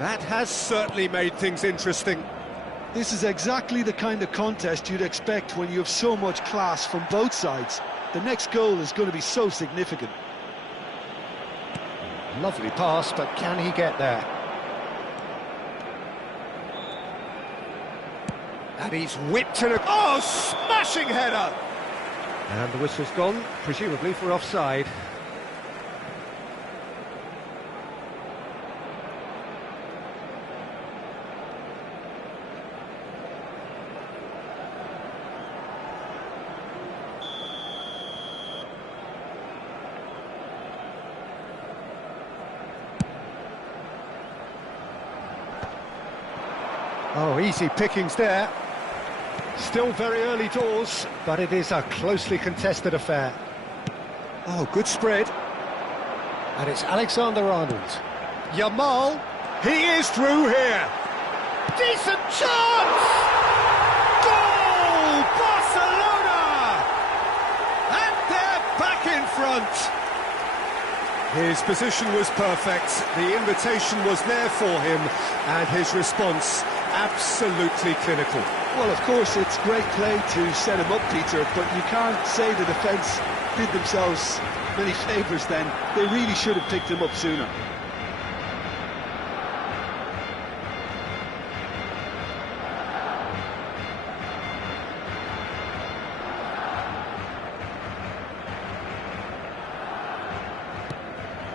That has certainly made things interesting. This is exactly the kind of contest you'd expect when you have so much class from both sides. The next goal is going to be so significant. Lovely pass, but can he get there? And he's whipped in a... Oh, smashing header! And the whistle's gone, presumably for offside. Oh, easy pickings there. Still very early doors, but it is a closely contested affair. Oh, good spread. And it's Alexander-Arnold. Yamal, he is through here. Decent chance! Goal! Barcelona! And they're back in front. His position was perfect, the invitation was there for him, and his response absolutely clinical. Well, of course, it's great play to set him up, Peter, but you can't say the defence did themselves many favours then. They really should have picked him up sooner.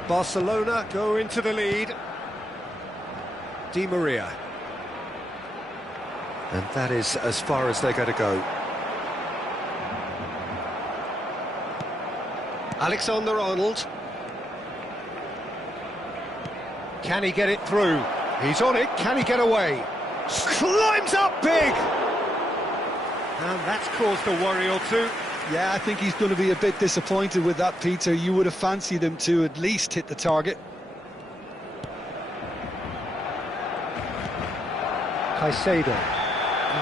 Barcelona go into the lead. Di Maria. And that is as far as they're going to go. Alexander-Arnold. Can he get it through? He's on it, can he get away? Climbs up big! And that's caused a worry or two. Yeah, I think he's going to be a bit disappointed with that, Peter. You would have fancied him to at least hit the target. Caicedo.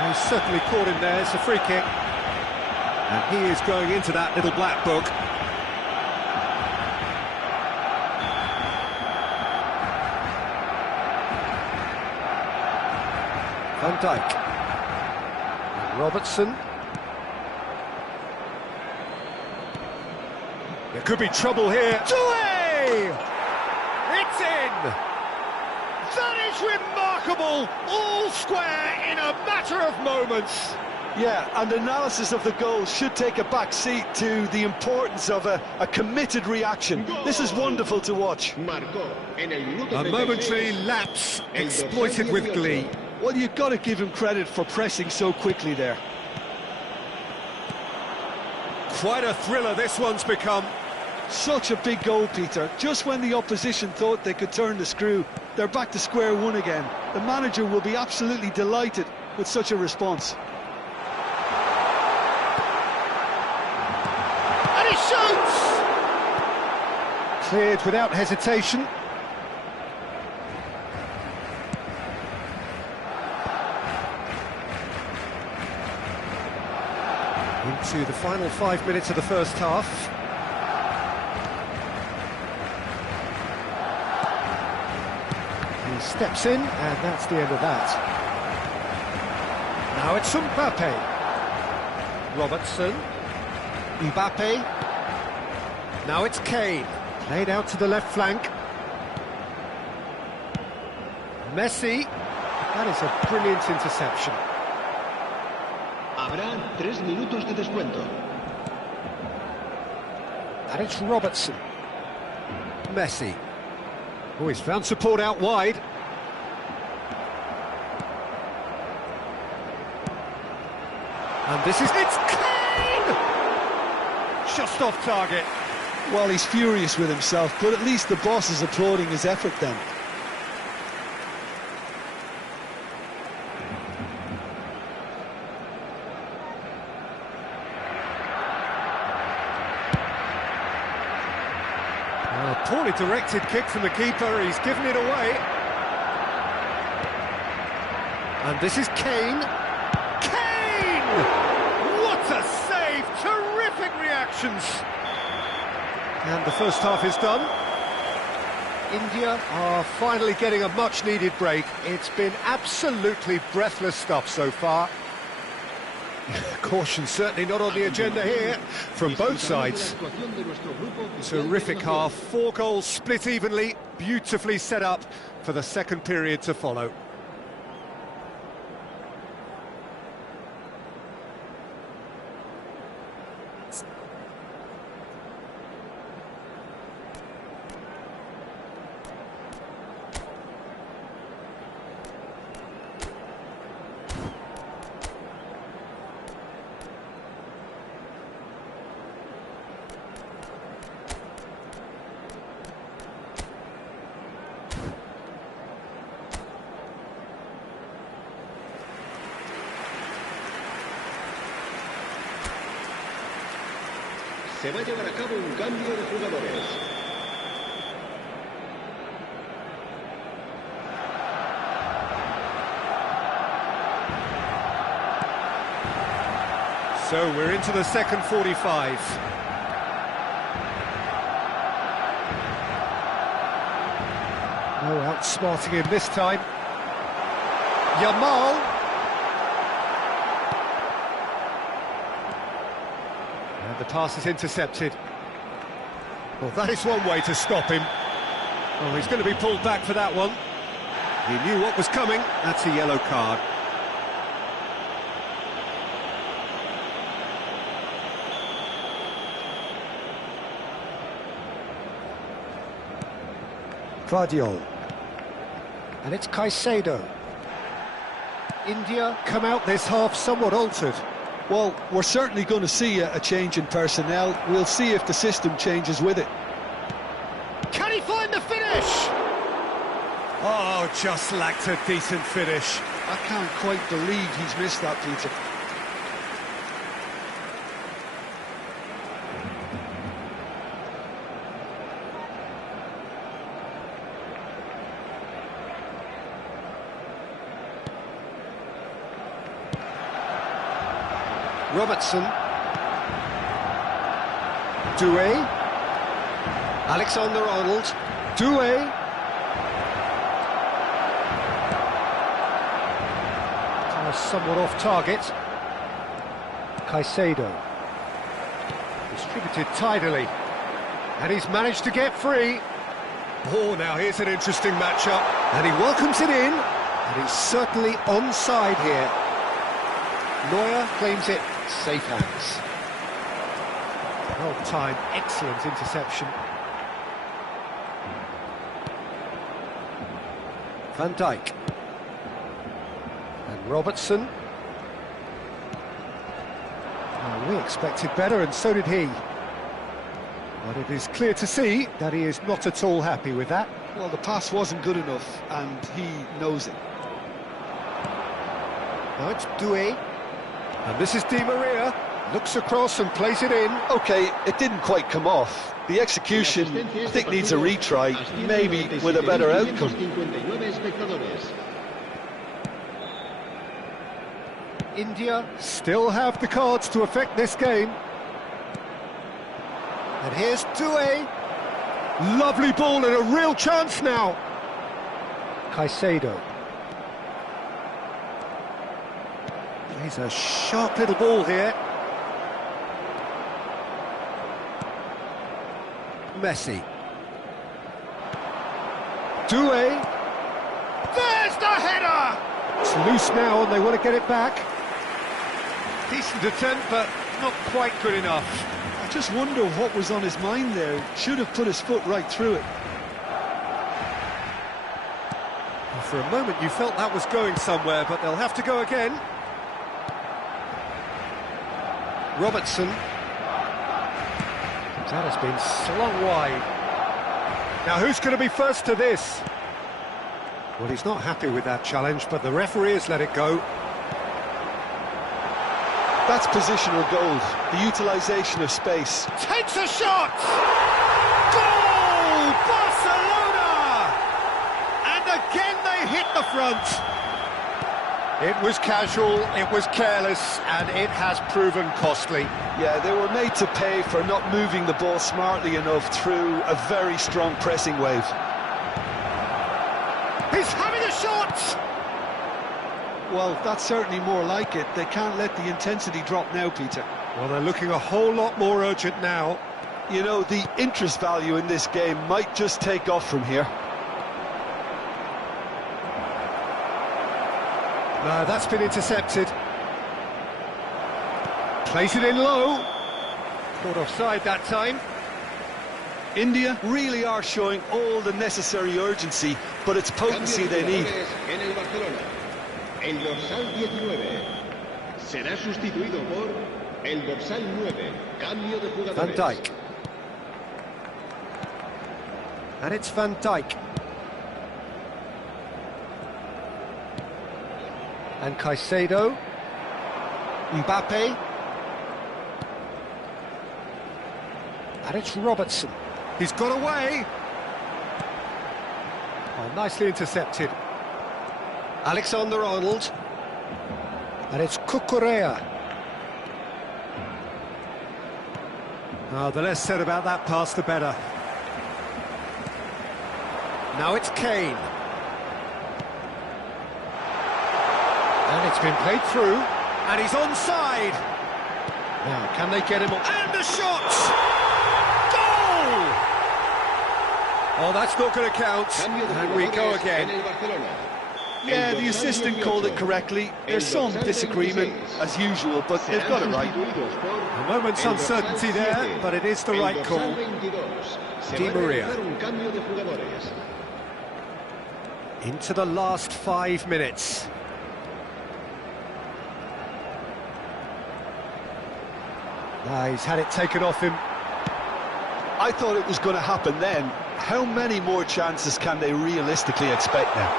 He's certainly caught him there, it's a free kick. And he is going into that little black book. Van Dijk. Robertson. There could be trouble here. Doué! It's in! That is remarkable! All square in a matter of moments. Yeah, and analysis of the goal should take a back seat to the importance of a committed reaction. This is wonderful to watch. A momentary lapse exploited with glee. Well, you've got to give him credit for pressing so quickly there. Quite a thriller this one's become. Such a big goal, Peter. Just when the opposition thought they could turn the screw, they're back to square one again. The manager will be absolutely delighted with such a response. And he shoots! Cleared without hesitation. Into the final 5 minutes of the first half. He steps in, and that's the end of that. Now it's Mbappe. Robertson. Mbappe. Now it's Kane. Played out to the left flank. Messi. That is a brilliant interception. Habrá 3 minutos de descuento. And it's Robertson. Messi. Oh, he's found support out wide. And this is... It's Kane! Just off target. Well, he's furious with himself, but at least the boss is applauding his effort then. A poorly directed kick from the keeper, he's given it away. And this is Kane. Kane! What a save! Terrific reactions! And the first half is done. India are finally getting a much-needed break. It's been absolutely breathless stuff so far. Caution certainly not on the agenda here from both sides. Terrific half, 4 goals split evenly, beautifully set up for the second period to follow. Se va a llevar a cabo un cambio de jugadores. So we're into the second 45. No outsmarting him this time. Yamal. And the pass is intercepted. Well, that is one way to stop him. Oh, he's going to be pulled back for that one. He knew what was coming. That's a yellow card. Guardiola. And it's Caicedo. India come out this half somewhat altered. Well, we're certainly going to see a change in personnel. We'll see if the system changes with it. Can he find the finish? Oh, just lacked a decent finish. I can't quite believe he's missed that, Peter. Robertson. Doué. Alexander-Arnold. Doué. Somewhat off target. Caicedo. Distributed tidily. And he's managed to get free. Oh, now here's an interesting matchup. And he welcomes it in. And he's certainly onside here. Neuer claims it. Safe hands. Well timed, excellent interception. Van Dijk. And Robertson. Well, we expected better, and so did he. But it is clear to see that he is not at all happy with that. Well, the pass wasn't good enough, and he knows it. Now it's Doué. And this is Di Maria, looks across and plays it in. OK, it didn't quite come off. The execution, I think, needs a retry, maybe with a better outcome. India still have the cards to affect this game. And here's Doué. Lovely ball and a real chance now. Caicedo. He's a sharp little ball here. Messi. Doué. There's the header! It's loose now and they want to get it back. Decent attempt, but not quite good enough. I just wonder what was on his mind there. Should have put his foot right through it. Well, for a moment you felt that was going somewhere, but they'll have to go again. Robertson. That has been slung wide. Now who's going to be first to this? Well, he's not happy with that challenge, but the referee has let it go. That's positional goals, the utilisation of space. Takes a shot! Goal! Barcelona! And again they hit the front. It was casual, it was careless, and it has proven costly. Yeah, they were made to pay for not moving the ball smartly enough through a very strong pressing wave. He's having a shot! Well, that's certainly more like it. They can't let the intensity drop now, Peter. Well, they're looking a whole lot more urgent now. You know, the interest value in this game might just take off from here. No, that's been intercepted. Plays it in low. Caught offside that time. India really are showing all the necessary urgency, but it's potency they need. En el Barcelona. El dorsal 19 será sustituido por el dorsal 9. Cambio de jugadores. Van Dijk. And it's Van Dijk. And Caicedo. Mbappe. And it's Robertson. He's got away. Oh, nicely intercepted. Alexander-Arnold. And it's Cucurella. Oh, the less said about that pass, the better. Now it's Kane. And it's been played through. And he's onside. Now, can they get him on? And the shot! Oh, that's not going to count. And we go again. Yeah, the assistant called it correctly. There's some disagreement, as usual, but they've got it right. A moment's uncertainty there, but it is the right call. Di Maria. Into the last 5 minutes. He's had it taken off him. I thought it was going to happen then. How many more chances can they realistically expect now?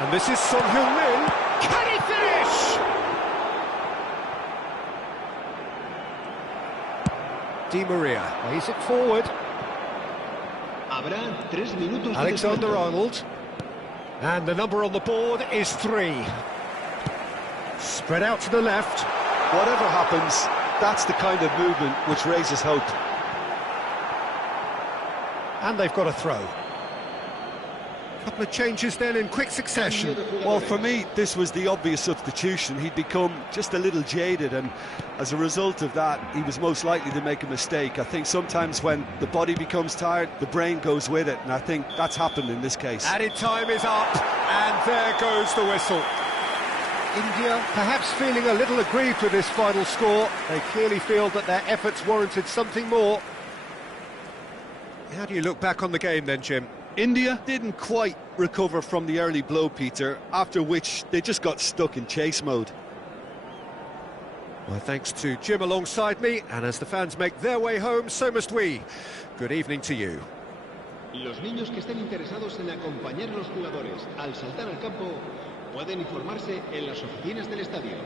And this is Son Heung-min. Can he finish? Di Maria lays it forward. Alexander-Arnold. And the number on the board is 3. Spread out to the left. Whatever happens, that's the kind of movement which raises hope. And they've got a throw. Couple of changes then in quick succession. Well, for me, this was the obvious substitution. He'd become just a little jaded, and as a result of that, he was most likely to make a mistake. I think sometimes when the body becomes tired, the brain goes with it, and I think that's happened in this case. Added time is up, and there goes the whistle. India perhaps feeling a little aggrieved with this final score. They clearly feel that their efforts warranted something more. How do you look back on the game then, Jim? India didn't quite recover from the early blow, Peter, after which they just got stuck in chase mode. Well, thanks to Jim alongside me, and as the fans make their way home, so must we. Good evening to you. Los niños que estén interesados en acompañar a los jugadores al saltar al campo pueden informarse en las oficinas del estadio.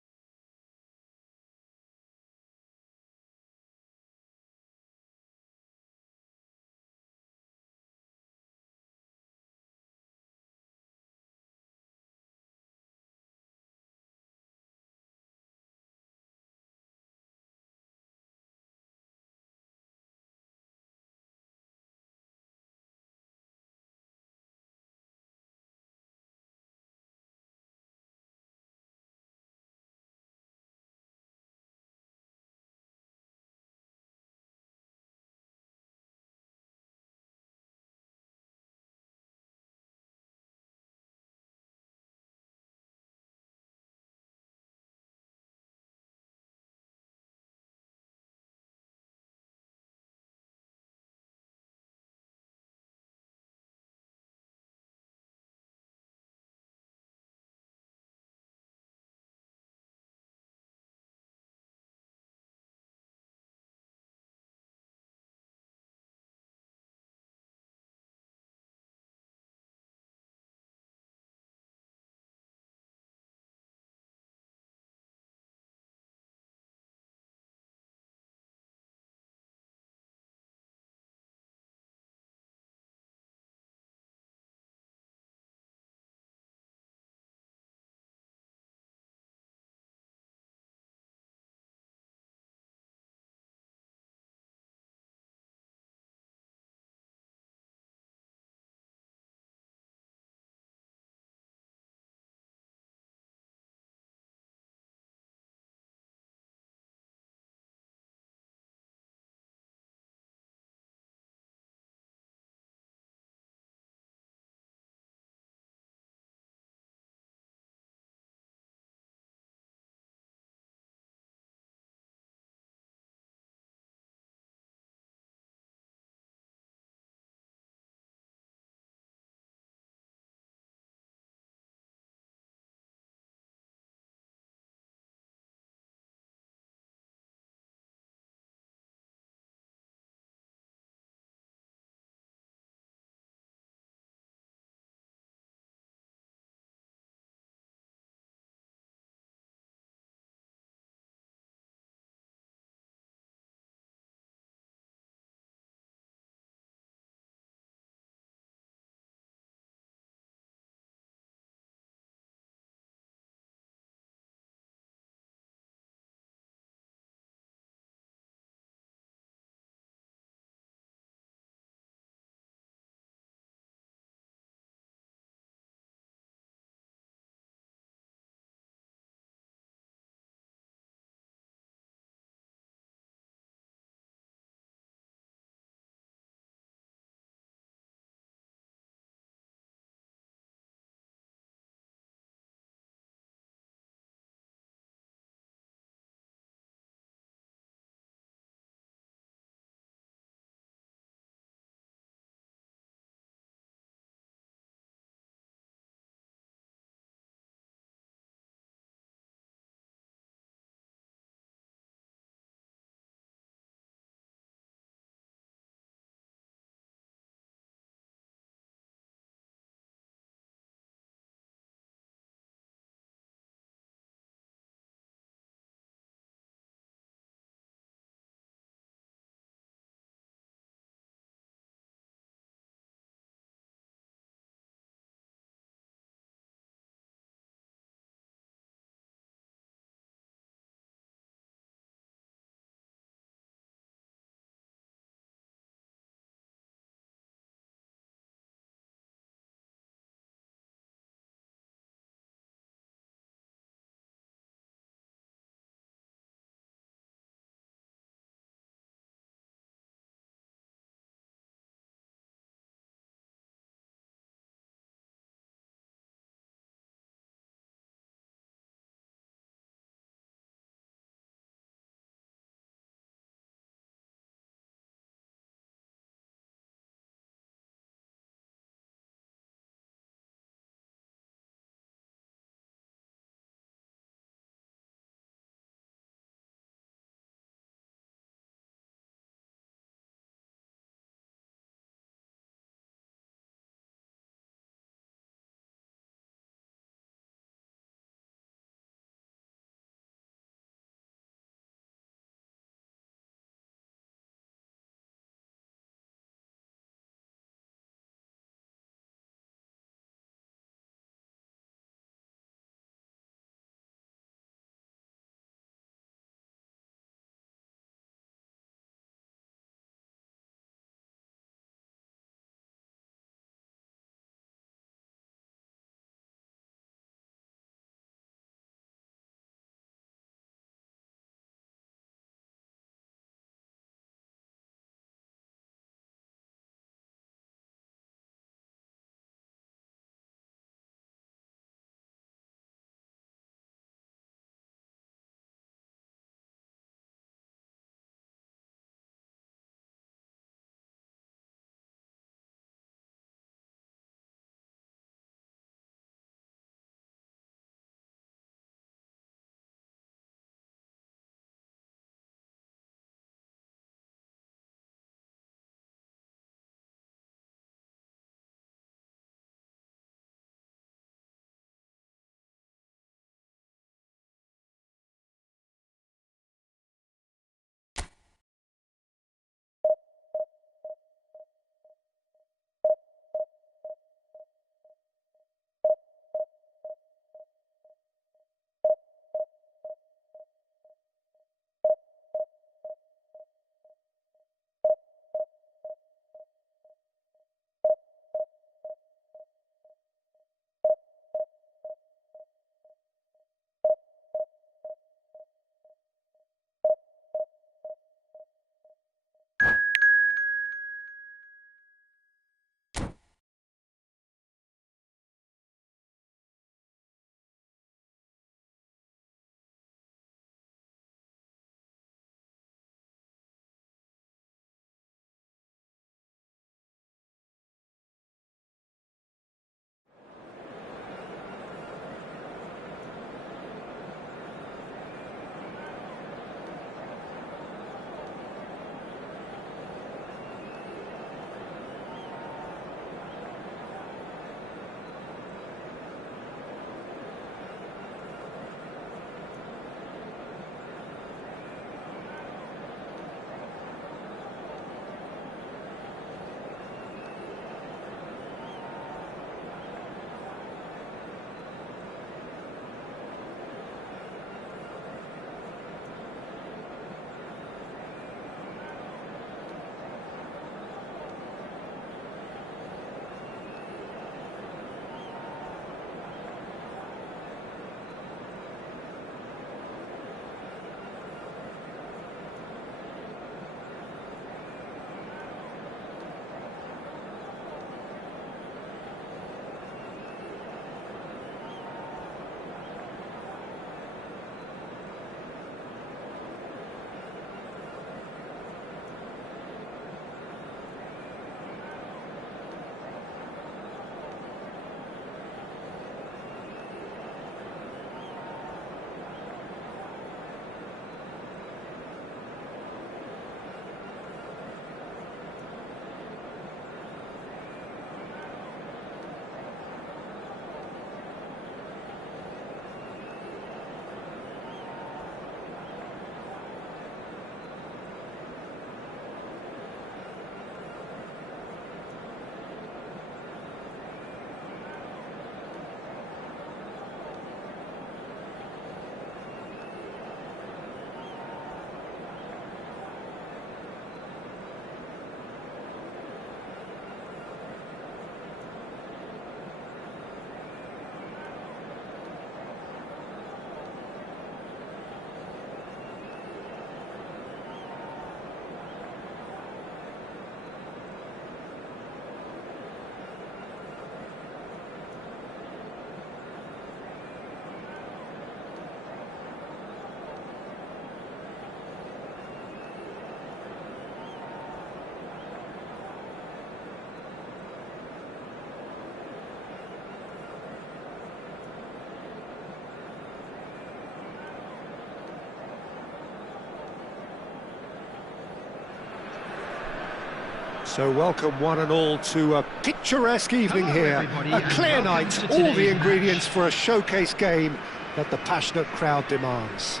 So welcome one and all to a picturesque evening here, a clear night, all the ingredients for a showcase game that the passionate crowd demands.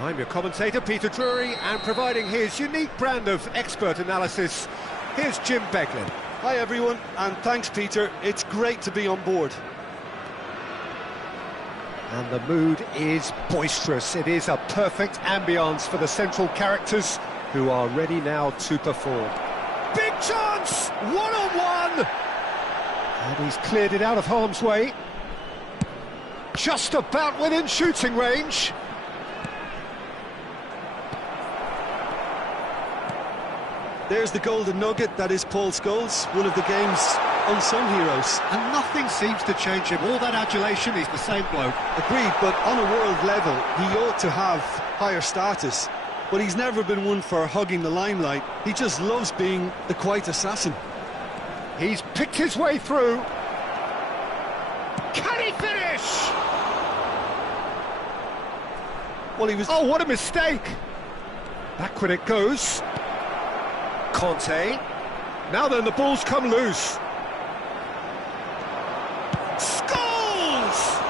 I'm your commentator, Peter Drury, and providing his unique brand of expert analysis, here's Jim Beglin. Hi everyone, and thanks Peter, it's great to be on board. And the mood is boisterous. It is a perfect ambience for the central characters who are ready now to perform. Big chance! One-on-one! And he's cleared it out of harm's way. Just about within shooting range. There's the golden nugget, that is Paul Scholes, one of the game's unsung heroes. And nothing seems to change him. All that adulation, he's the same bloke. Agreed, but on a world level, he ought to have higher status. But he's never been one for hugging the limelight. He just loves being the quiet assassin. He's picked his way through. Can he finish? Well, he was... Oh, what a mistake! Backward it goes. Conte. Now then, the ball's come loose. Scholes!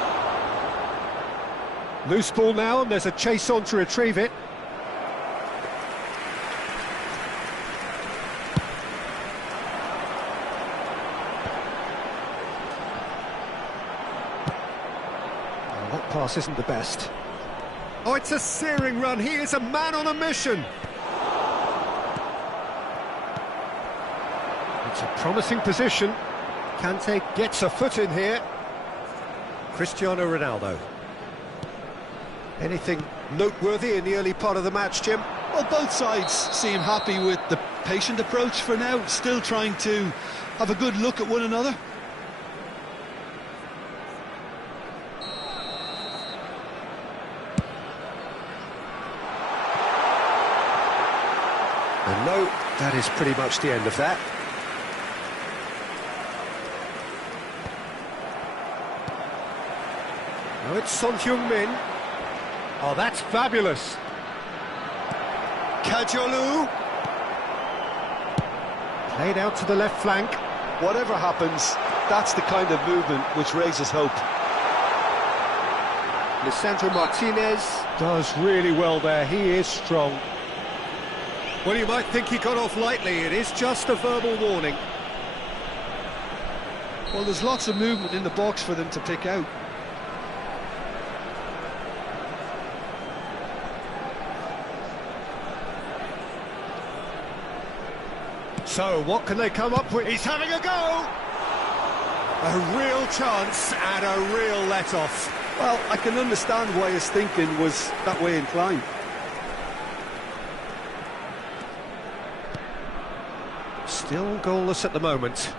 Loose ball now, and there's a chase on to retrieve it. Oh, that pass isn't the best. Oh, it's a searing run. He is a man on a mission. It's a promising position. Kante gets a foot in here. Cristiano Ronaldo. Anything noteworthy in the early part of the match, Jim? Well, both sides seem happy with the patient approach for now, still trying to have a good look at one another. And no, that is pretty much the end of that. Now it's Son Heung-min. Oh, that's fabulous. Kajolu. Played out to the left flank. Whatever happens, that's the kind of movement which raises hope. Lisandro Martinez does really well there. He is strong. Well, you might think he got off lightly. It is just a verbal warning. Well, there's lots of movement in the box for them to pick out. So, what can they come up with? He's having a go! A real chance and a real let-off. Well, I can understand why his thinking was that way inclined. Still goalless at the moment.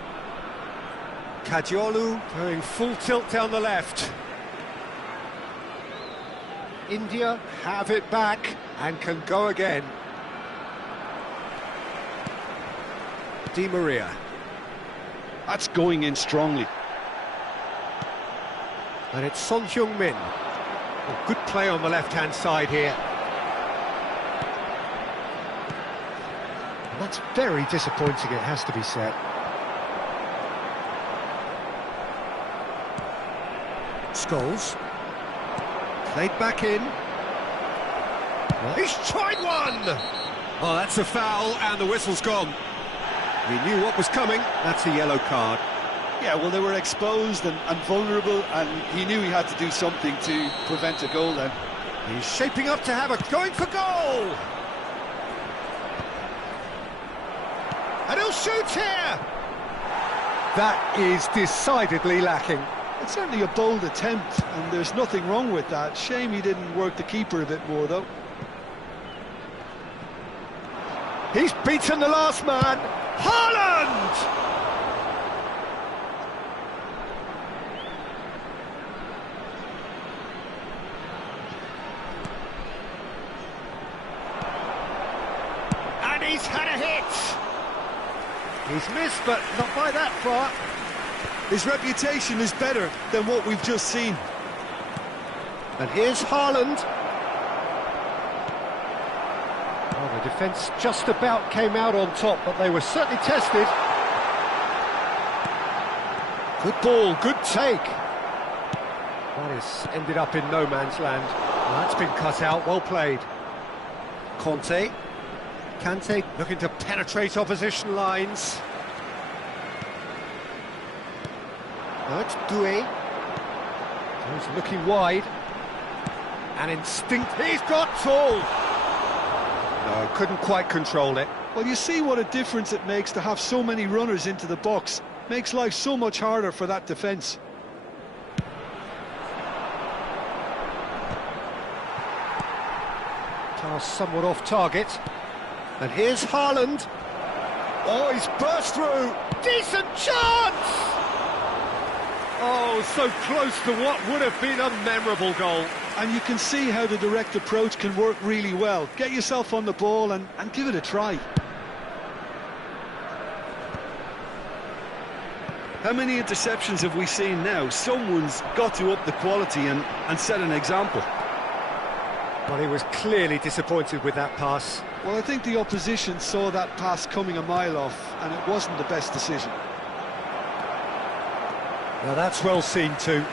Kajolu going full tilt down the left. India have it back and can go again. Di Maria. That's going in strongly. And it's Son Heung-min. Oh, good play on the left-hand side here. And that's very disappointing, it has to be said. Scholes. Played back in. Well, he's tried one! Oh, that's a foul, and the whistle's gone. He knew what was coming. That's a yellow card. Yeah, well, they were exposed and vulnerable, and he knew he had to do something to prevent a goal then. He's shaping up to have a going for goal! And he'll shoot here! That is decidedly lacking. It's certainly a bold attempt, and there's nothing wrong with that. Shame he didn't work the keeper a bit more, though. He's beaten the last man. Haaland! And he's had a hit. He's missed, but not by that far. His reputation is better than what we've just seen. And here's Haaland. Oh, they defence just about came out on top, but they were certainly tested. Good ball, good take. That has ended up in no man's land. Well, that's been cut out, well played. Kante looking to penetrate opposition lines. Now it's Doué. He's looking wide. An instinct, he's got tall! No, couldn't quite control it. Well, you see what a difference it makes to have so many runners into the box. Makes life so much harder for that defence. Pass somewhat off target. And here's Haaland. Oh, he's burst through. Decent chance! Oh, so close to what would have been a memorable goal. And you can see how the direct approach can work really well. Get yourself on the ball and give it a try. How many interceptions have we seen now? Someone's got to up the quality and set an example. Well, he was clearly disappointed with that pass. Well, I think the opposition saw that pass coming a mile off, and it wasn't the best decision. Now that's well seen too.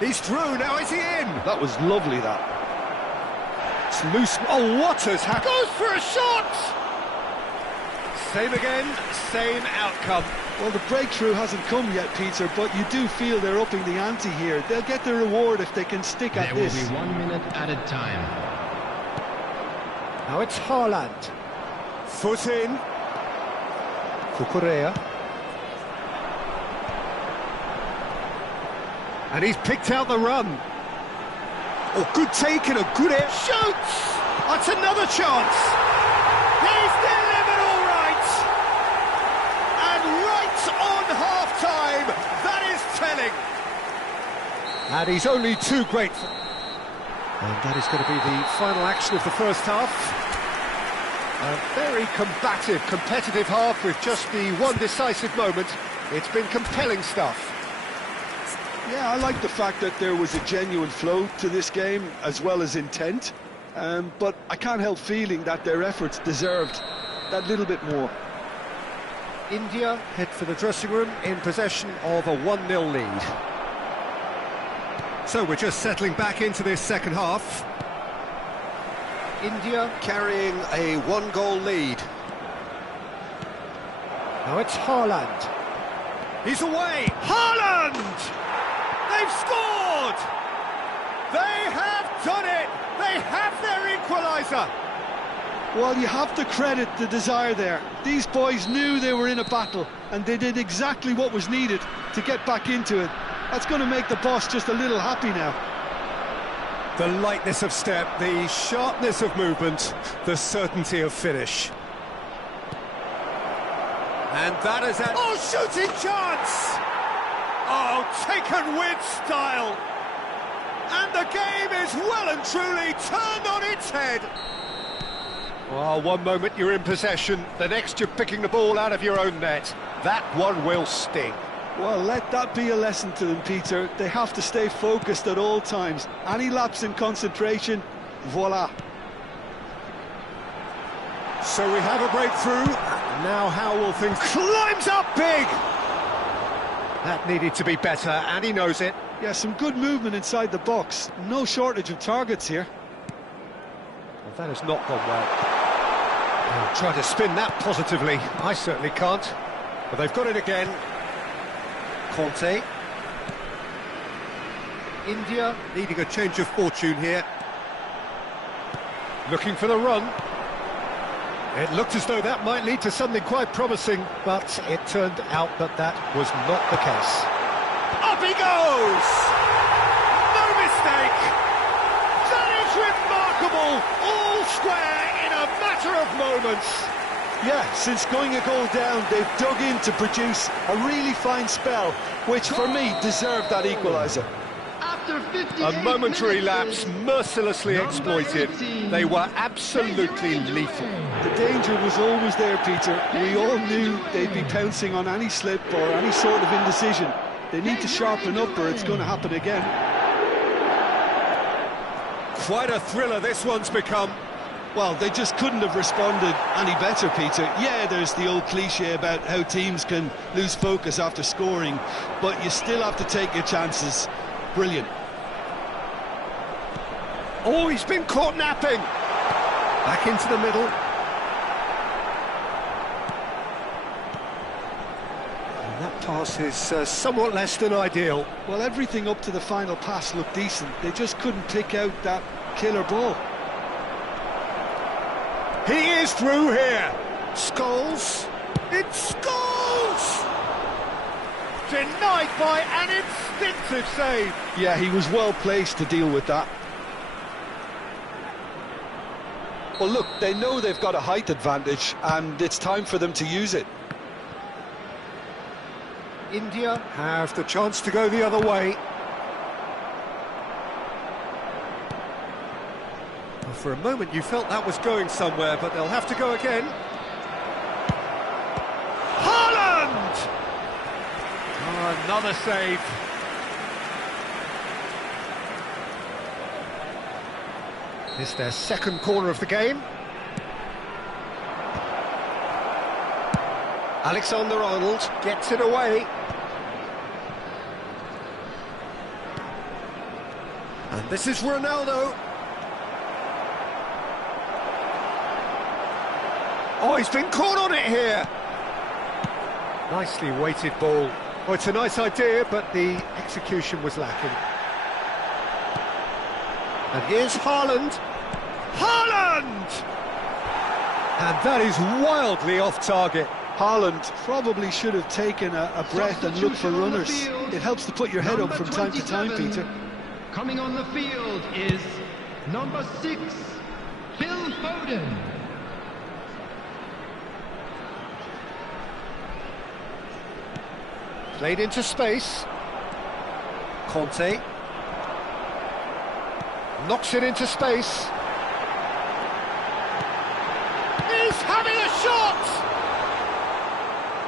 He's through, now is he in? That was lovely, that. It's loose. Oh, Waters goes for a shot! Same again, same outcome. Well, the breakthrough hasn't come yet, Peter, but you do feel they're upping the ante here. They'll get their reward if they can stick at this. There will be 1 minute added time. Now it's Haaland. Foot in. Cucurella. And he's picked out the run. Oh, good take and a good air. Shoots! That's another chance. He's delivered all right. And right on half-time. That is telling. And he's only too grateful. And that is going to be the final action of the first half. A very combative, competitive half with just the one decisive moment. It's been compelling stuff. Yeah, I like the fact that there was a genuine flow to this game as well as intent, but I can't help feeling that their efforts deserved that little bit more. India head for the dressing room in possession of a 1-0 lead. So we're just settling back into this second half. India carrying a 1-goal lead. Now it's Haaland. He's away. Haaland! They've scored! They have done it! They have their equaliser! Well, you have to credit the desire there. These boys knew they were in a battle, and they did exactly what was needed to get back into it. That's going to make the boss just a little happy now. The lightness of step, the sharpness of movement, the certainty of finish. And that is a... Oh, shooting chance! Oh, taken with style. And the game is well and truly turned on its head. Well, one moment you're in possession, the next you're picking the ball out of your own net. That one will sting. Well, let that be a lesson to them, Peter. They have to stay focused at all times. Any lapse in concentration, voila. So we have a breakthrough. Now how will things... Climbs up big! That needed to be better, and he knows it. Yeah, some good movement inside the box. No shortage of targets here. Well, that has not gone well. I'll try to spin that positively. I certainly can't. But they've got it again. Kante. India needing a change of fortune here. Looking for the run. It looked as though that might lead to something quite promising, but it turned out that that was not the case. Up he goes! No mistake! That is remarkable! All square in a matter of moments. Yeah, since going a goal down, they've dug in to produce a really fine spell, which for me deserved that equaliser. A momentary lapse mercilessly exploited. They were absolutely lethal. The danger was always there, Peter. We all knew they'd be pouncing on any slip or any sort of indecision. They need to sharpen up or it's going to happen again. Quite a thriller this one's become. Well, they just couldn't have responded any better, Peter. Yeah, there's the old cliche about how teams can lose focus after scoring, but you still have to take your chances. Brilliant. Oh, he's been caught napping. Back into the middle. And that pass is somewhat less than ideal. Well, everything up to the final pass looked decent. They just couldn't pick out that killer ball. He is through here. Scholes. It's Scholes! Denied by an instinctive save. Yeah, he was well placed to deal with that. Well, look, they know they've got a height advantage, and it's time for them to use it. India have the chance to go the other way. Well, for a moment you felt that was going somewhere, but they'll have to go again. Haaland! Oh, another save. This is their second corner of the game. Alexander-Arnold gets it away. And this is Ronaldo. Oh, he's been caught on it here. Nicely weighted ball. Oh, it's a nice idea, but the execution was lacking. And here's Haaland. Haaland! And that is wildly off target. Haaland probably should have taken a breath and looked for runners. It helps to put your head up from time to time, Peter. Coming on the field is number 6, Phil Foden. Played into space. Conte. Knocks it into space. He's having a shot!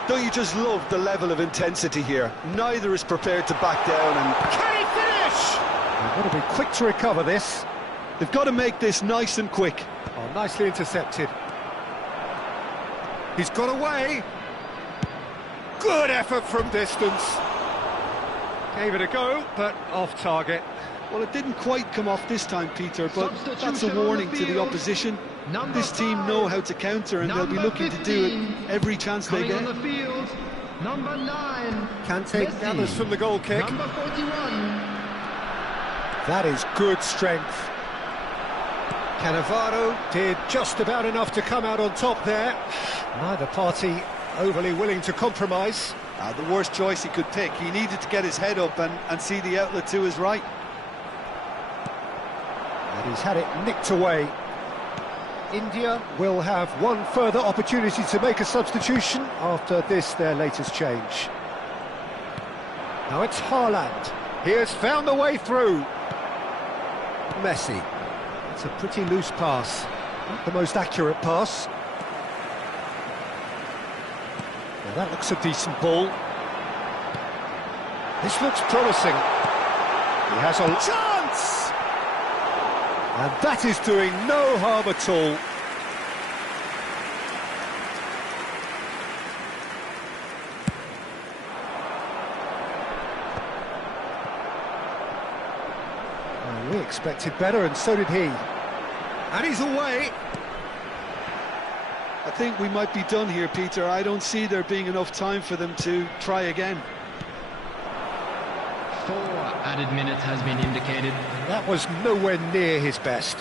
Don't you just love the level of intensity here? Neither is prepared to back down, and Can he finish? They've got to be quick to recover this. they've got to make this nice and quick. Oh, nicely intercepted. He's got away. Good effort from distance. Gave it a go, but off target. Well, it didn't quite come off this time, Peter, but that's a warning to the opposition. This team know how to counter, and they'll be looking to do it every chance they get. Coming on the field, number 9. Kante Messi. gathers from the goal kick. Number 41. That is good strength. Cannavaro did just about enough to come out on top there. Neither party overly willing to compromise. The worst choice he could pick. He needed to get his head up and see the outlet to his right. And he's had it nicked away. India will have one further opportunity to make a substitution after this, their latest change. Now it's Haaland. He has found the way through. Messi. It's a pretty loose pass. Not the most accurate pass. Now that looks a decent ball. This looks promising. He has a chance! And that is doing no harm at all. Well, we expected better, and so did he. And he's away. I think we might be done here, Peter. I don't see there being enough time for them to try again. 4 added minutes has been indicated. That was nowhere near his best.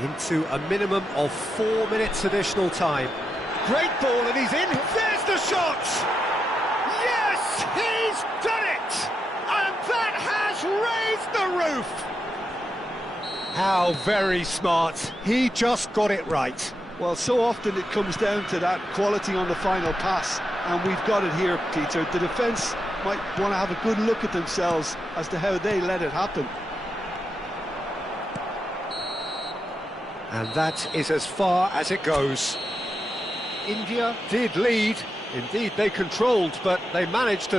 Into a minimum of 4 minutes additional time. Great ball, and he's in. There's the shot! Yes, he's done it! And that has raised the roof! How very smart. He just got it right. Well, so often it comes down to that quality on the final pass, and we've got it here, Peter. The defence might want to have a good look at themselves as to how they let it happen. And that is as far as it goes. India did lead. Indeed, they controlled, but they managed to